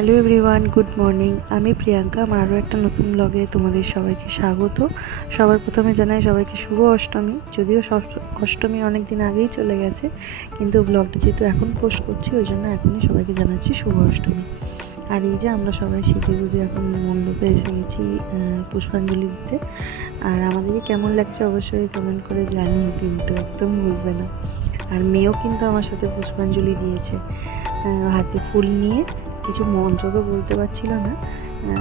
Hello everyone, good morning. আমি প্রিয়াঙ্কা। আমার আরও একটা নতুন ব্লগে তোমাদের সবাইকে স্বাগত। সবার প্রথমে জানাই সবাইকে শুভ অষ্টমী। যদিও অষ্টমী অনেক দিন আগেই চলে গেছে, কিন্তু ব্লগটা যেহেতু এখন পোস্ট করছি ওই জন্য এখনই সবাইকে জানাচ্ছি শুভ অষ্টমী। আর এই যে আমরা সবাই সেজে গুজে এখন মণ্ডপে এসে গেছি পুষ্পাঞ্জলি দিতে। আর আমাদেরকে কেমন লাগছে অবশ্যই কমেন্ট করে জানিও, কিন্তু একদম ভুলবে না। আর মেয়েও কিন্তু আমার সাথে পুষ্পাঞ্জলি দিয়েছে, হাতে ফুল নিয়ে। কিছু মন্ত্র তো বলতে পারছিল না,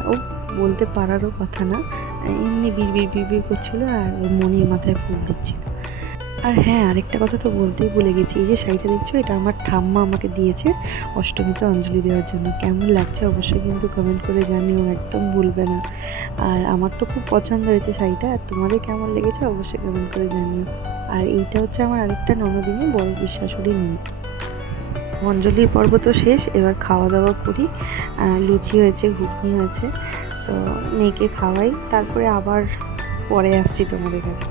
ও বলতে পারারও কথা না, এমনি বিড়বিড় করছিল আর ওর মনির মাথায় ফুল দিচ্ছিল। আর হ্যাঁ, আরেকটা কথা তো বলতেই ভুলে গেছি, এই যে শাড়িটা দেখছো এটা আমার ঠাম্মা আমাকে দিয়েছে অষ্টমীতে অঞ্জলি দেওয়ার জন্য। কেমন লাগছে অবশ্যই কিন্তু কমেন্ট করে জানিও, একদম ভুলবে না। আর আমার তো খুব পছন্দ হয়েছে শাড়িটা, আর তোমাদের কেমন লেগেছে অবশ্যই কমেন্ট করে জানিও। আর এইটা হচ্ছে আমার আরেকটা ননদিনী, বড় বিশ্বাশুড়ির মেয়ে। অঞ্জলির পর্ব তো শেষ, এবার খাওয়া দাওয়া করি। লুচি হয়েছে, ঘুগনি হয়েছে, তো মেয়েকে খাওয়াই, তারপরে আবার পরে আসছি তোমাদের কাছে।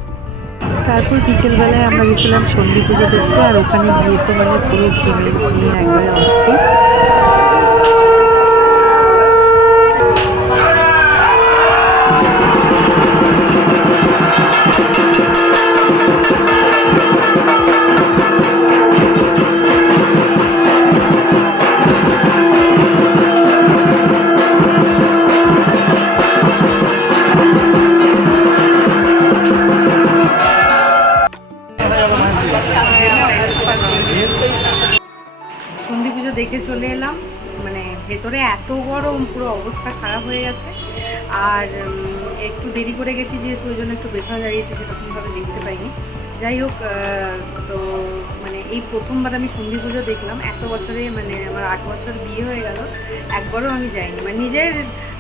তারপর বিকেলবেলায় আমরা গেছিলাম সন্ধি পুজো দেখতে, আর ওখানে গিয়ে তো মানে পুরো ঘেমে ঘুমিয়ে একবারে অস্থির। সন্ধি পুজো দেখে চলে এলাম, মানে ভেতরে এত গরম, পুরো অবস্থা খারাপ হয়ে গেছে। আর একটু দেরি করে গেছি যেহেতু, ওই জন্য একটু পেছনে দাঁড়িয়েছি, সেরকমভাবে দেখতে পাইনি। যাই হোক, তো মানে এই প্রথমবার আমি সন্ধি পুজো দেখলাম এত বছরে, মানে আমার 8 বছর বিয়ে হয়ে গেল, একবারও আমি যাইনি। মানে নিজের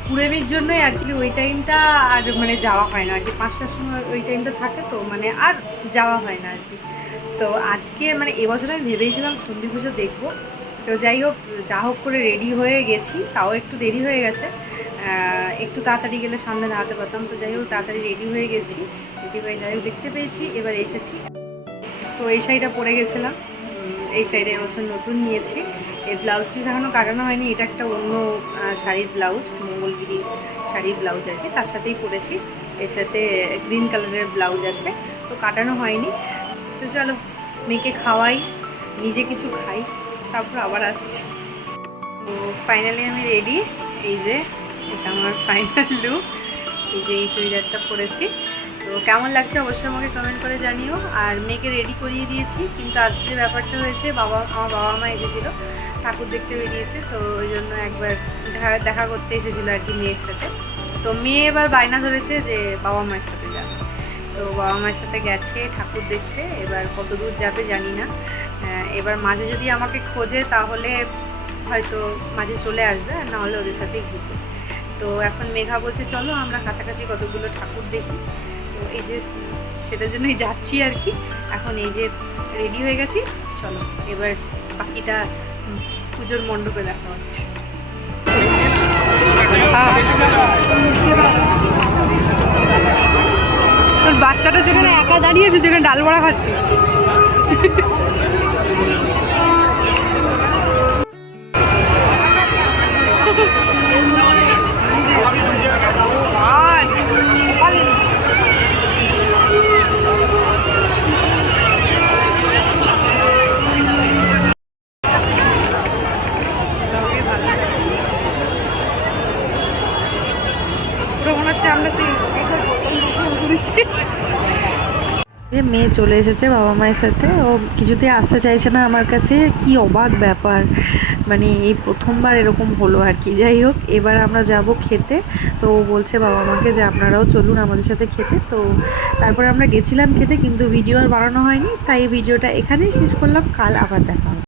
কুড়েমির জন্যই আর কি ওই টাইমটা আর মানে যাওয়া হয় না আর কি, 5টার সময় ওই টাইমটা থাকে, তো মানে আর যাওয়া হয় না আর কি। তো আজকে মানে এবছর আমি ভেবেছিলাম সন্ধি পুজো দেখবো। তো যাই হোক, যা হোক করে রেডি হয়ে গেছি, তাও একটু দেরি হয়ে গেছে। একটু তাড়াতাড়ি গেলে সামনে দাঁড়াতে পারতাম। তো যাই হোক, তাড়াতাড়ি রেডি হয়ে গেছি, রেডি হয়ে যাই হোক দেখতে পেয়েছি, এবার এসেছি। তো এই শাড়িটা পরে গেছিলাম, এই শাড়িটা এবছর নতুন নিয়েছি। এর ব্লাউজ পিস এখনও কাটানো হয়নি, এটা একটা অন্য শাড়ির ব্লাউজ, মঙ্গলগিরি শাড়ির ব্লাউজ আর কি, তার সাথেই পরেছি। এর সাথে গ্রিন কালারের ব্লাউজ আছে, তো কাটানো হয়নি। তো চলো মেয়েকে খাওয়াই, নিজে কিছু খাই, তারপর আবার আসছি। তো ফাইনালি আমি রেডি। এই যে এটা আমার ফাইনাল লুক, এই যে এই চুড়িদারটা পরেছি। তো কেমন লাগছে অবশ্যই আমাকে কমেন্ট করে জানিও। আর মেয়েকে রেডি করিয়ে দিয়েছি, কিন্তু আজকে যে ব্যাপারটা হয়েছে, আমার বাবা মা এসেছিলো, ঠাকুর দেখতে বেরিয়েছে, তো ওই জন্য একবার দেখা করতে এসেছিলো আর কি মেয়ের সাথে। তো মেয়ে এবার বায়না ধরেছে যে বাবা মায়ের সাথে যাবে, তো বাবা মায়ের সাথে গেছে ঠাকুর দেখতে। এবার কত দূর যাবে জানি না, এবার মাঝে যদি আমাকে খোঁজে তাহলে হয়তো মাঝে চলে আসবে, আর না হলে ওদের সাথেই ঘুরবে। তো এখন মেঘা বলছে চলো আমরা কাছাকাছি কতগুলো ঠাকুর দেখি, তো এই যে সেটার জন্যই যাচ্ছি আর কি। এখন এই যে রেডি হয়ে গেছি, চলো এবার বাকিটা পুজোর মণ্ডপে দেখা হচ্ছে। তোর বাচ্চাটা সেখানে একা দাঁড়িয়েছে, যেখানে ডাল বড়া খাচ্ছিস। মনে হচ্ছে আমরা যে মেয়ে চলে এসেছে বাবা মায়ের সাথে, ও কিছুতেই আসতে চাইছে না আমার কাছে। কি অবাক ব্যাপার, মানে এই প্রথমবার এরকম হলো আর কি। যাই হোক, এবার আমরা যাব খেতে। তো ও বলছে বাবা মাকে যে আপনারাও চলুন আমাদের সাথে খেতে। তো তারপরে আমরা গেছিলাম খেতে, কিন্তু ভিডিও আর বানানো হয়নি, তাই ভিডিওটা এখানেই শেষ করলাম। কাল আবার দেখা হবে।